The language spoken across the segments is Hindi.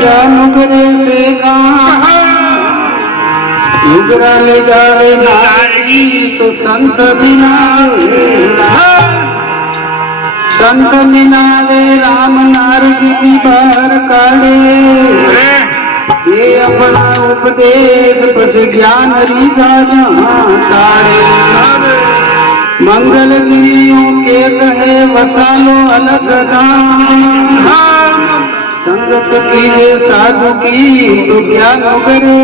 नुगरे से नुगरा ले जावे नारगी तो संत बिनावे संत बिनावे राम नारगी की बार काढ़े ये अपना उपदेश पस ज्ञान रीगा जहाँ साड़े मंगल गिरियों के कहे वसालो अलग दाम संगत कीजे साधु की तो ज्ञान करे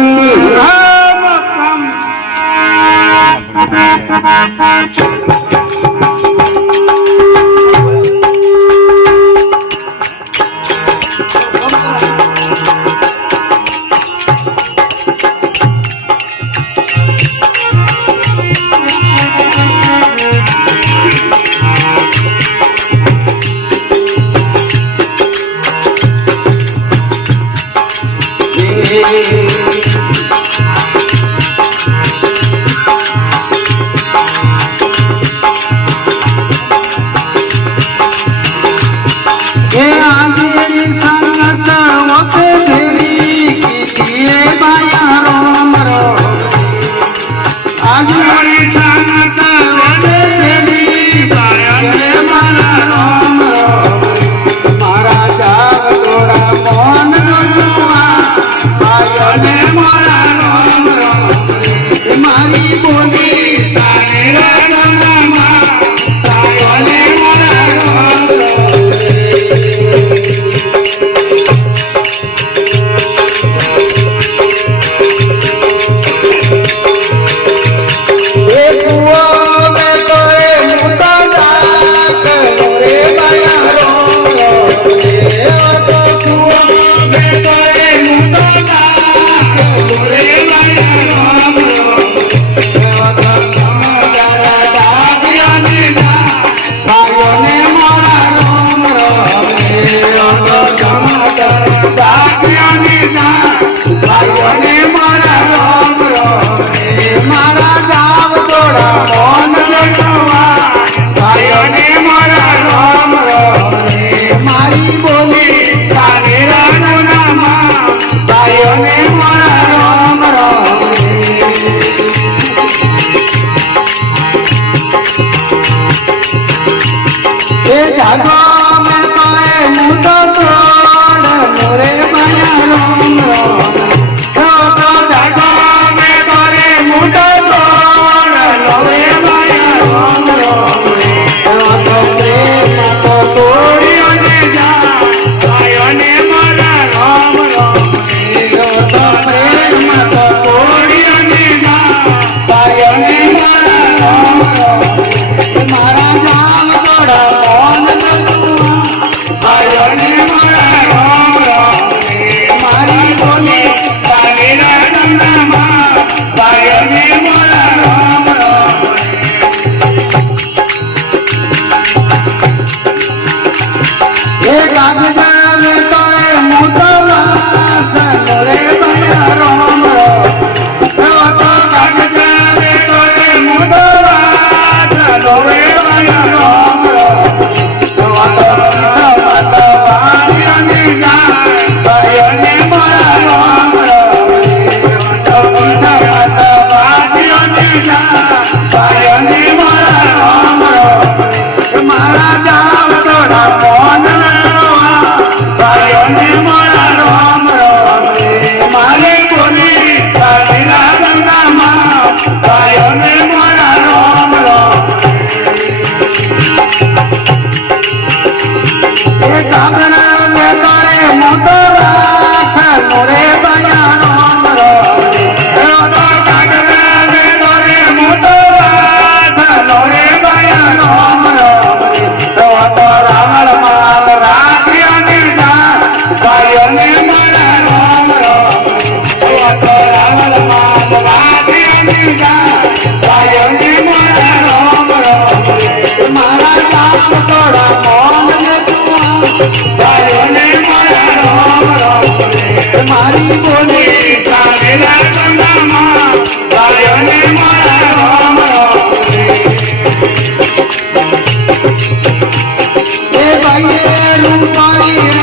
रूपाई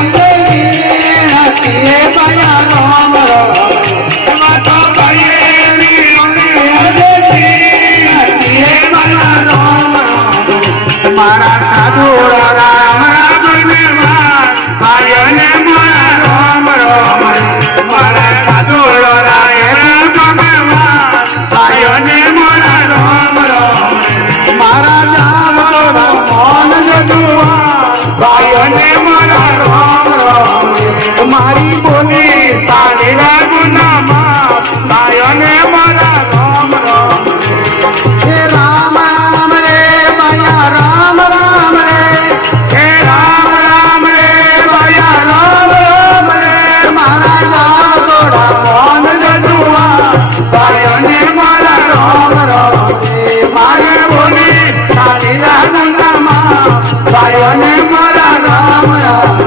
મારી બોલી તારી રાગુનામાં ભાઈઓને મારા રામ રામ હે રામ રામ રે માયા રામ રામ રે હે રામ રામ રે ભાયા રામ રામ રે મારા નામ થોડા મોન જજુઆ ભાઈઓને મારા રામ રામ મારે બોલી તારી રાગુનામાં ભાઈઓને મારા રામ રામ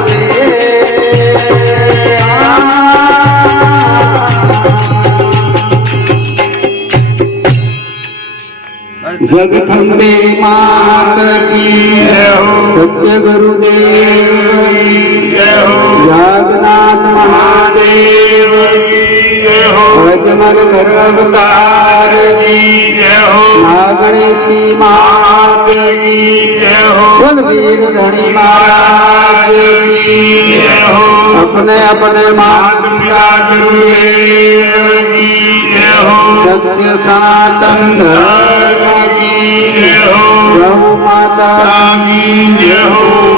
जगदम्बे मात की जय हो। सत्य गुरुदेव की जय हो। जगन्नाथ महादेव जय हो। अजमल गर्भकार की जय हो। नागणेशी मात की जय हो। बलवीर धनी महाराज की जय हो। अपने अपने मात मात पिता गुरुदेव की जय हो। सत्य सनातन धर्म की जय हो। गौ माता की जय हो।